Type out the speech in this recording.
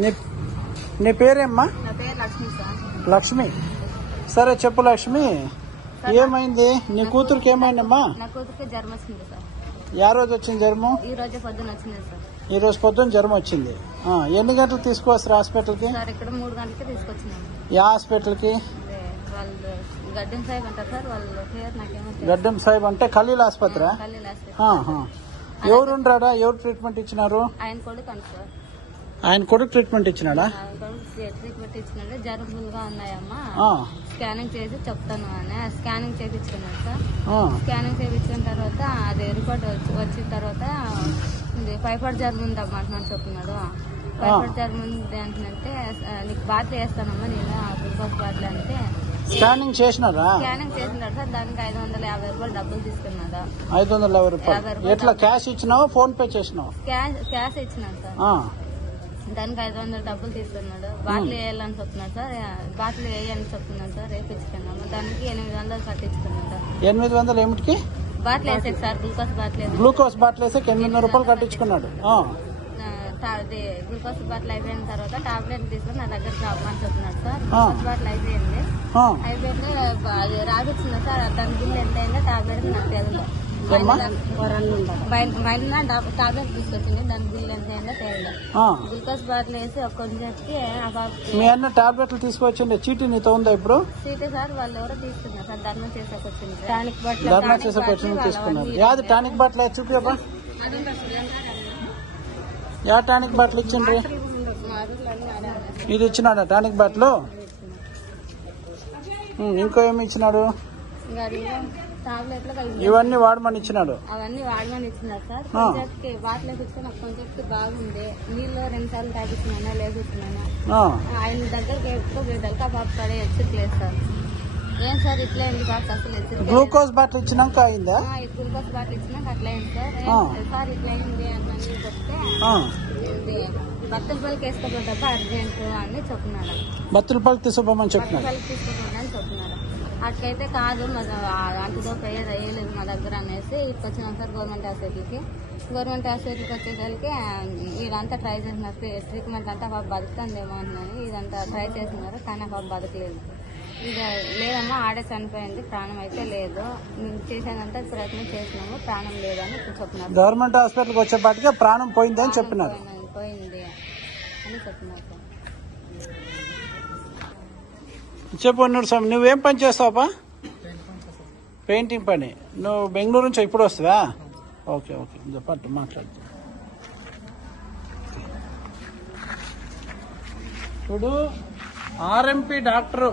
నీ పేరేమ్మా? నా పేరు లక్ష్మి సార్. లక్ష్మి. సరే చెప్పు లక్ష్మి, ఏమైంది నీ కూతురికి? ఏమైందమ్మా? నా కూతురికి జ్వరం వచ్చింది సార్. ఏ రోజు వచ్చింది జ్వరము? ఈ రోజే పొద్దున్న వచ్చింది సార్. ఈ రోజు పొద్దున్న జ్వరం వచ్చింది. ఎన్ని గంటలకు తీసుకువస్తారు హాస్పిటల్కి? సార్ ఇక్కడ 3 గంటలకి తీసుకొచ్చినాము. ఏ హాస్పిటల్కి? వాళ్ళు గడ్డం సాహిబ్ అంటారు సార్. వాళ్ళ పేరు నాకేమో. గడ్డం సాహిబ్ అంటే ఖలీల్ ఆసుపత్రి. ఎవరుండ్రాడా? ఎవరు ట్రీట్మెంట్ ఇచ్చినారు? ఆయన కొడుకు అంట సార్. ఆయన కొడుకు ట్రీట్మెంట్ ఇచ్చినాడా? ట్రీట్మెంట్ ఇచ్చినాడు. జ్వరం ఫుల్గా ఉన్నాయమ్మా, స్కానింగ్ చేసి చెప్తాను అని స్కానింగ్ చేయించుకున్నాడు సార్. స్కానింగ్ చేయించిన తర్వాత అది రిపోర్ట్ వచ్చిన తర్వాత టైఫాయిడ్ జ్వరం ఉందమ్మా అని చెప్తున్నాడు. టైఫాయిడ్ జ్వరం ఉంది అంటే నీకు బాటిల్ వేస్తానమ్మా నేను గ్లూకోజ్ బాటిల్ అంటే. స్కానింగ్ చేసినారా? స్కానింగ్ చేసినాడు సార్. దానికి 550 రూపాయలు డబ్బులు తీసుకున్నాడు. 550 రూపాయలు ఎట్లా? క్యాష్ ఇచ్చినావు, ఫోన్ పే చేసినావు? క్యాష్ ఇచ్చినాను సార్. దానికి 500 డబ్బులు తీసుకున్నాడు. బాటిల్ వేయాలని చెప్తున్నాడు సార్. బాటిల్ వేయని చెప్తున్నాడు సార్. రేపు ఇచ్చుకున్నాము. దానికి 800 కట్టించుకున్నాడు. 800 ఏమిటికి? బాటిల్ వేసాక sir, glucose bottle. Glucose bottle వేసాక 800 రూపాయలు కట్టించుకున్నాడు. గ్లూకోజ్ బాటిల్ అయిపోయిన తర్వాత టాబ్లెట్ తీసుకుని నా దగ్గర రావమని చెప్తున్నాడు సార్. గ్లూకోజ్ బాటిల్ అయిపోయింది. అయిపోయింది అది రాసిచ్చింది సార్. దాని బిల్లు ఎంత అయిందో టాబ్లెట్ నాకు తెలియదు. టాబ్లెట్ తీసుకొచ్చింది. దాని బిల్లు ఎంత అయిందో తెలియదు. గ్లూకోజ్ బాటిల్ వేసి కొంచెంకి మీ అన్న టాబ్లెట్లు తీసుకొచ్చింది. చీటీ నీతో ఉందా ఇప్పుడు? చీటీ సార్ వాళ్ళు ఎవరో తీసుకున్నారు సార్. ధర్మ చేసేకొచ్చింది. ధర్మ చేసేకొచ్చింది తీసుకున్నారు. యాది టానిక్ బాటిల్ చూపియబ్బా. యా టానిక్ బాటిల్ ఇచ్చిండ్రి? ఇది ఇచ్చినాడా టానిక్ బాటిల్? ఇంకో ఏమి ఇచ్చినాడు? ఇవన్నీ వాడమని ఇచ్చినాడు. అవన్నీ వాడమని ఇచ్చినారు సార్. కొంచెంకి బాటిల్ ఇస్తే నాకు కొంచెంకి బాగుంది. నీళ్ళు 2 సార్లు తాగిస్తున్నానా లేకున్నానా ఆయన దగ్గరికి ఎక్కువ బాబు పడే ఎత్తుకులేదు సార్. ఏం సార్ ఇట్లా ఏంటి బాబు అసలు ఎత్తుకు? గ్లూకోజ్ బాటిల్ ఇచ్చినాక అయిందా? గ్లూకోజ్ బాటిల్ ఇచ్చినాక అట్లా అయింది సార్. సార్ ఇట్లా అయింది అని చెప్తే బత్తలపల్లికి వేసుకోబోతప్ప అర్జెంట్ అని చెప్తున్నాడు. బత్తలపల్లికి తీసుకోమని చెప్పినాడు. తీసుకోమని అని చెప్తున్నాడు. అట్లయితే కాదు అంటుదోపు వేయలేదు మా దగ్గర అనేసి వచ్చినాం సార్ గవర్నమెంట్ హాస్పిటల్కి. గవర్నమెంట్ హాస్పిటల్కి వచ్చేసరికి ఇదంతా ట్రై చేసినారు. ట్రీట్మెంట్ అంతా పాప బతుకుతుందేమో అని ఇదంతా ట్రై చేసినారు. కానీ పాప బతకలేదు. ఇక లేదమ్మా ఆడే చనిపోయింది, ప్రాణం అయితే లేదు. మేము చేసేదంతా ప్రయత్నం చేసినాము, ప్రాణం లేదని చెప్తున్నారు. గవర్నమెంట్ హాస్పిటల్కి వచ్చేపాటికే ప్రాణం పోయింది అని చెప్పినారు. పోయింది అని చెప్తున్నారు సార్. చెప్పు స్వామి, నువ్వేం పని చేస్తావా? పెయింటింగ్ పని. నువ్వు బెంగళూరు నుంచి ఇప్పుడు వస్తావా? ఓకే ఓకే పట్టు మాట్లాడు. ఇప్పుడు ఆర్ఎంపీ డాక్టరు